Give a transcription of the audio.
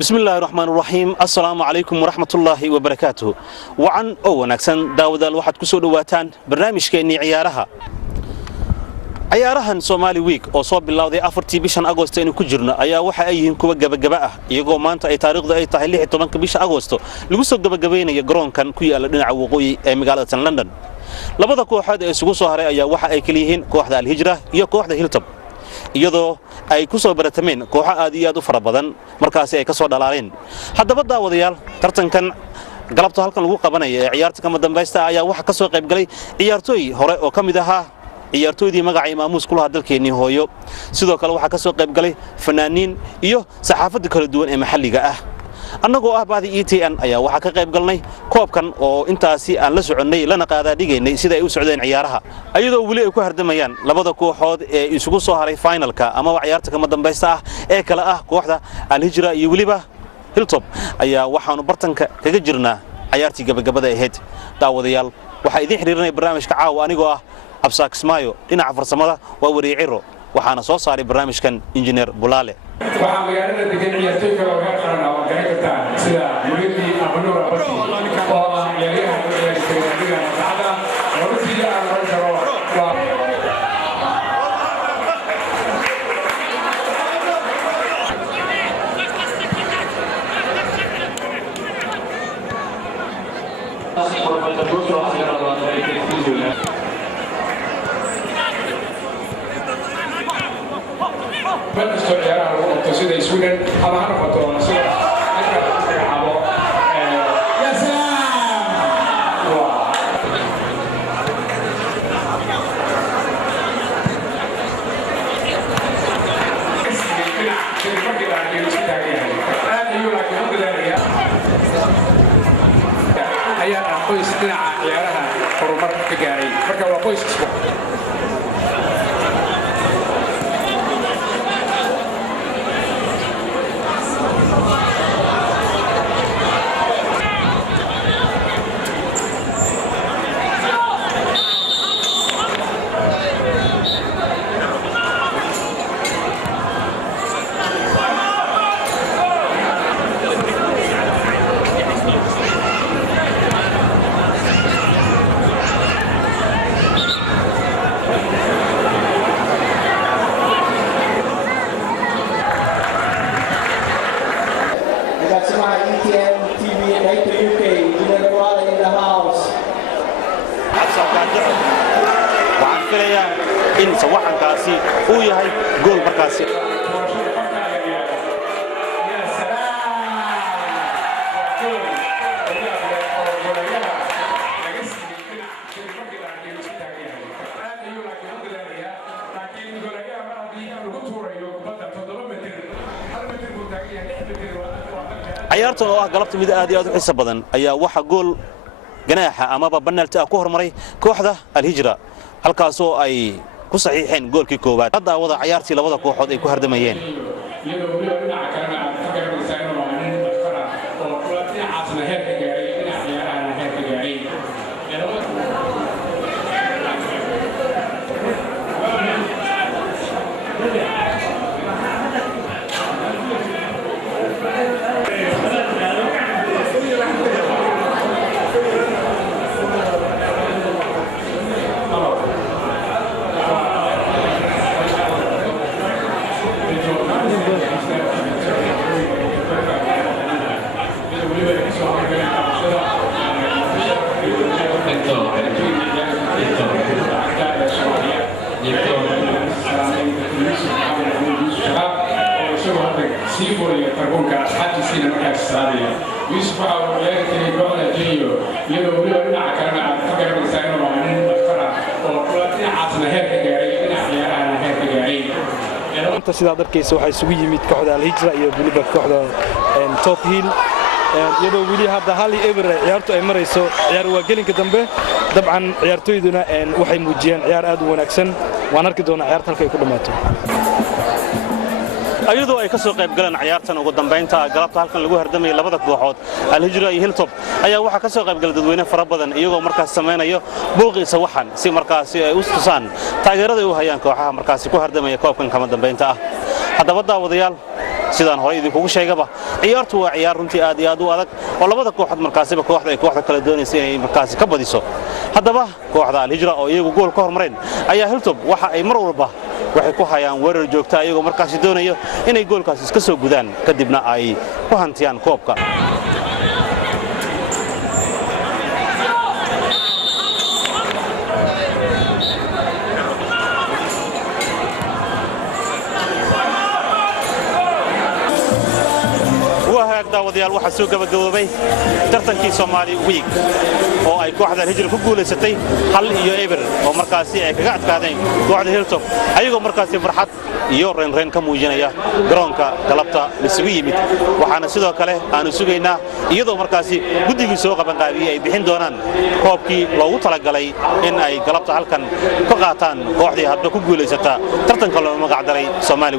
بسم الله الرحمن الرحيم السلام عليكم ورحمة الله وبركاته وعن ونكسن داود الواحد كسو دواتان برنامج كيني عيارها سومالي ويك oo soo bilowday 4 bishan Agoosto in ku jirno ayaa waxa ay yihiin kuwa gabagaba ah iyagoo maanta ay taariikhdu ay tahay 16 bisha Agoosto lagu soo gabagabeeyay garoonkan ku yaala dhinaca waqooyi ee magaalada London labada kooxood ee isugu soo haray ayaa waxa ay kala yihiin kooxda Al-Hijra iyo kooxda Hilltop iyadoo ay ku soo baratameen kooxo aad iyo aad u fara badan markaas ay ka soo dhalaaleen haddaba daawadayaal tartankan galabta halkan lagu qabanayo ee ciyaarta kama dambaysta ayaa waxa ka soo qayb galay ciyaartooy hore oo kamid ahaa ciyaartooydii magaca maamuus ku lahaa dalkeenii hooyo sidoo kale waxa ka soo qayb galay fanaaniin iyo saxaafada kala duwan ee maxalliga ah annagoo ah baadi ETN ayaa waxa ka qayb galnay koobkan oo intaasi aan la soconay lana qaada dhigaynay sida ay u socdeen ciyaaraha ayadoo wali ay ku hardamayaan labada kooxood ee isugu soo haray finalka ama ciyaarta kama dambaysta ah ee kala ah kooxda Al-Hijra iyo waliba Hilltop ayaa waxaanu bartanka kaga jirnaa ciyaartii gabagabada ahayd daawadayaal waxa idin xiriirinay barnaamijka caawa anigoo ah absaak ismaayo dhinaca farsamada waa wariiciro waxaana soo saaray barnaamijkan injineer Bulaale waxaan magaalada degan ciyaartooy kale oo qaran ah oo garan kartaa sida Muridii Abnuur Abasi oo ah ciyaaryahan u ciyaartay Liga Saacada oo runtii aan oran karo waa بدأت العيار وتصيد سويدن هذا عرفه تصيد أكثر حاجة يا سلام ayaa qoys dhinaca ciyaaraha horumar ka gaaray marka waa qoys in sawaxankaasi uu yahay gool markaasi ciyaartan oo ah galabta mid aad iyo aad u xiiso badan ayaa waxa gool ganaaxa ama penalty ku hormaray kooxda Al-Hijra halkaasoo ay ku saxiixeen goolkii koowaad hadda wada ciyaartii labada kooxood ay ku hardamayeen يوسف ولاية جوانا جيو يلو بيو إن عكرنا فكر بسائر وعنين مذكرة وقلتنا عاصنا هيك جاري إن عيارنا هيك جاري inta sida darkaysa waxa isugu yimid kooxda Al-Hijra iyo waliba kooxda Top Hill iyadoo wali hadda hal ever ciyaartu ay marayso ciyaar waa gelinka dambe dabcan ciyaartoyduna waxay muujiyeen ciyaar aad u wanaagsan waan arki doonaa ciyaarta halka ay ku dhamaato ayadoo ay ka soo qayb galeen ciyaartan ugu dambeynta galabta halkan lagu hardamay labada kooxood Al-Hijra iyo Hilltop ayaa waxa ka soo qayb galay dadweyne fara badan iyagoo markaas sameeynaya booqiisa waxan si markaas ay u tusaan taageerada ay u hayaan kooxaha markaas ku hardamaya koobkan kama dambeynta ah haddaba daawadayaal sidaan hore idinkugu sheegaba ciyaartu waa ciyaar runtii aad iyo aad u adag oo labada kooxood markaasiba kooxda ay kooxda kala doonaysa inay markaasi ka badiso haddaba kooxda Al-Hijra oo iyagu gool ka hormareen ayaa Hilltop waxa ay mar walba waxay ku hayaan weerar joogto ah iyagoo markaasi doonayo inay goolkaasi iska soo gudaan kadibna ay ku hantiyaan koobka daawadayaal waxa soo gabagaboobay tartankii Somali Week oo ay kooxda Al-Hijra ku guuleysatay 1-0 oo markaasi ay kaga adkaadeen kooxda Hilltop ayagoo markaasi farxad iyo reen ka muujinaya garoonka galabta isugu yimid waxaana sidoo kale aanu sugaynaa iyadoo markaasi guddigii soo qaban qaabiyay ay bixin doonaan koobkii loogu talagalay in ay galabta halkan ka qaataan kooxdii hadba ku guuleysata tartanka loo magac daray Somali